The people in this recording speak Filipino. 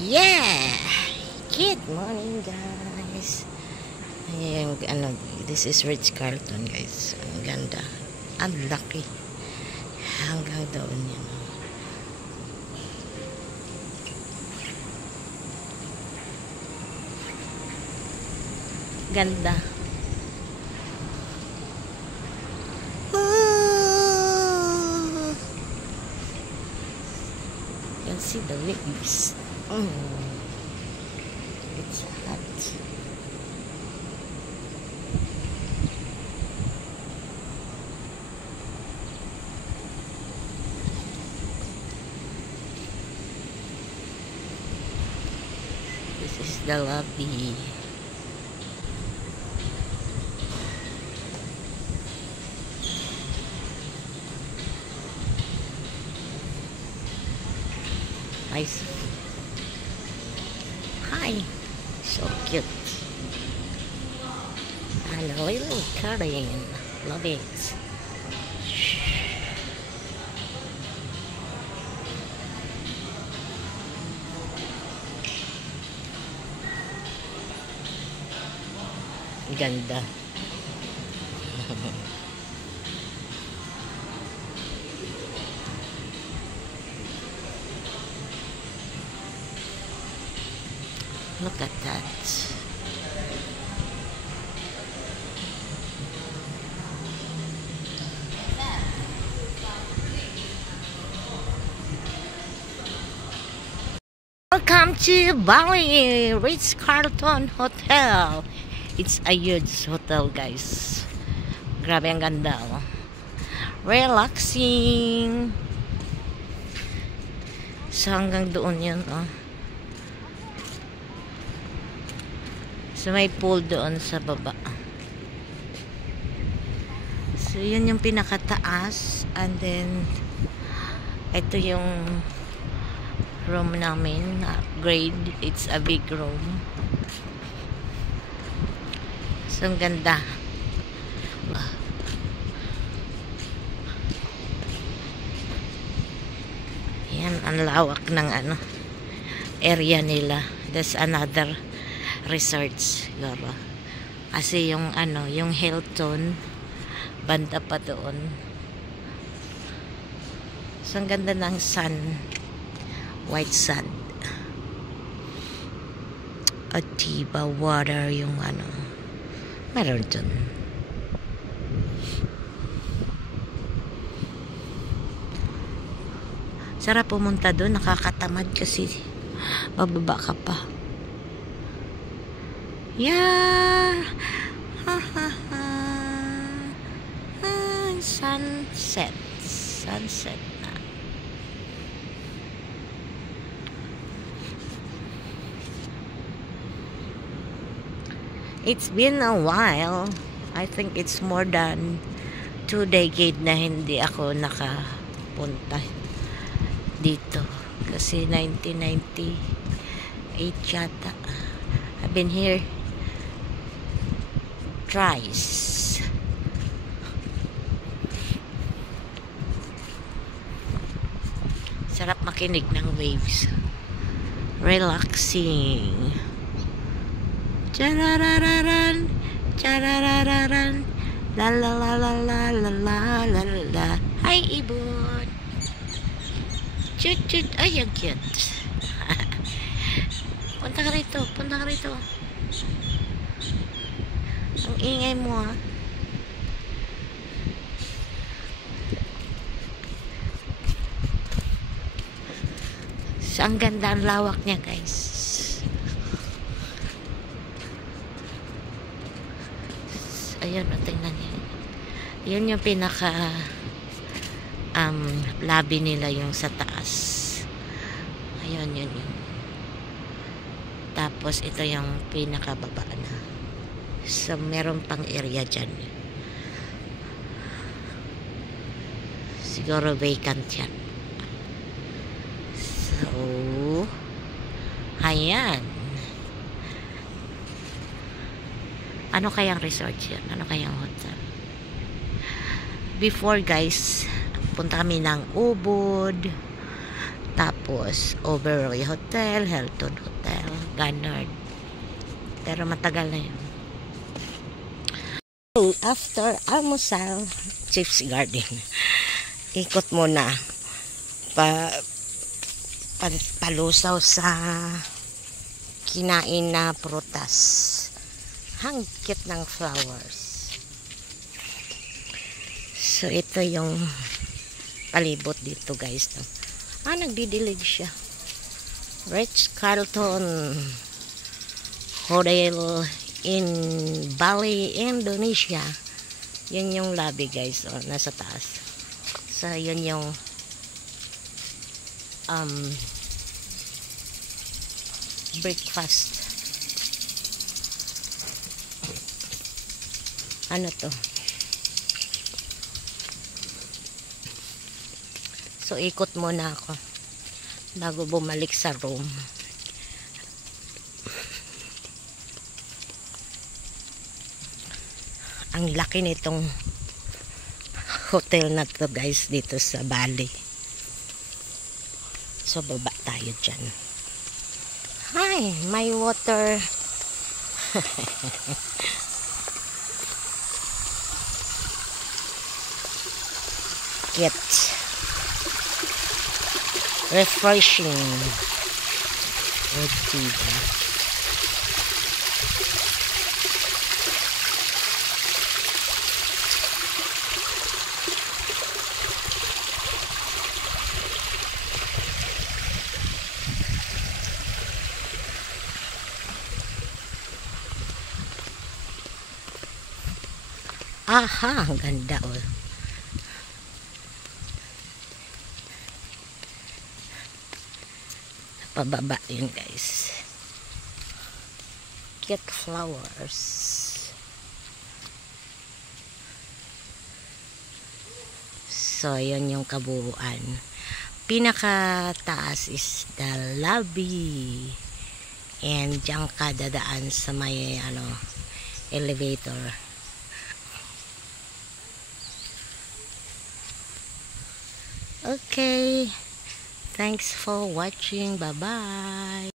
Yeah! Good morning, guys. Ayan, this is Ritz-Carlton, guys. Ang ganda. Ang laki. Hanggang doon yan. Ganda. You can see the leaves. It's hot. This is the lobby. Nice. Hi. So cute. And a little curtain. Love it. Ganda. Look at that. Welcome to Bali Ritz-Carlton Hotel. It's a huge hotel, guys. Grabe ang ganda, oh. Relaxing. So hanggang doon yun, oh. So may pool doon sa baba. So yun yung pinakataas. And then ito yung room namin. Upgrade. It's a big room. So ang ganda. Yan ang lawak ng area nila. There's another resorts siguro. Kasi yung yung Hilton banda pa doon. So ang ganda ng sun, white sand, at diba water yung meron dun. Sarap pumunta doon, nakakatamad kasi bababa ka pa. Yeah. Sunset na. It's been a while. I think it's more than 2 decades na hindi ako nakapunta dito. Kasi 1998 yata. I've been here thrice. Sarap makinig ng waves. Relaxing. Chararararan, chararararan, la la la la la la la la la. Hi, ibon. Chut chut, ay ang cute. Punta ka rito, punta ka rito. Ang ingay mo, ha. So, ang ganda, ang lawak niya, guys. Ayun, tingnan niyo. Yun yung pinaka lobby nila, yung sa taas. Ayun, yun. Tapos ito yung pinaka baba na. So meron pang area dyan. Siguro vacant yan. So ayan. Ano kayang resort yan? Ano kayang hotel? Before, guys, punta kami ng Ubud. Tapos, Oberoi Hotel, Hilton Hotel, Ganard. Pero matagal na yun. So, after almusal, Chief's Garden. Ikot muna. Palusaw sa kinain na prutas. Ang cute ng flowers. So, ito yung palibot dito, guys. Nagdidilig siya. Ritz-Carlton Hotel in Bali, Indonesia. Yun yung lobby, guys. Nasa taas. So, yun yung breakfast. Ano to? So, ikot muna ako bago bumalik sa room. Ang laki nitong hotel na to, guys, dito sa Bali. So, baba tayo dyan. Hi, may water. Get refreshing. Aha, ang ganda, oh. Pababa yun, guys. Cute flowers. So, yun yung kabuuan. Pinakataas is the lobby. And diyan ka dadaan sa may elevator. Okay. Thanks for watching. Bye-bye.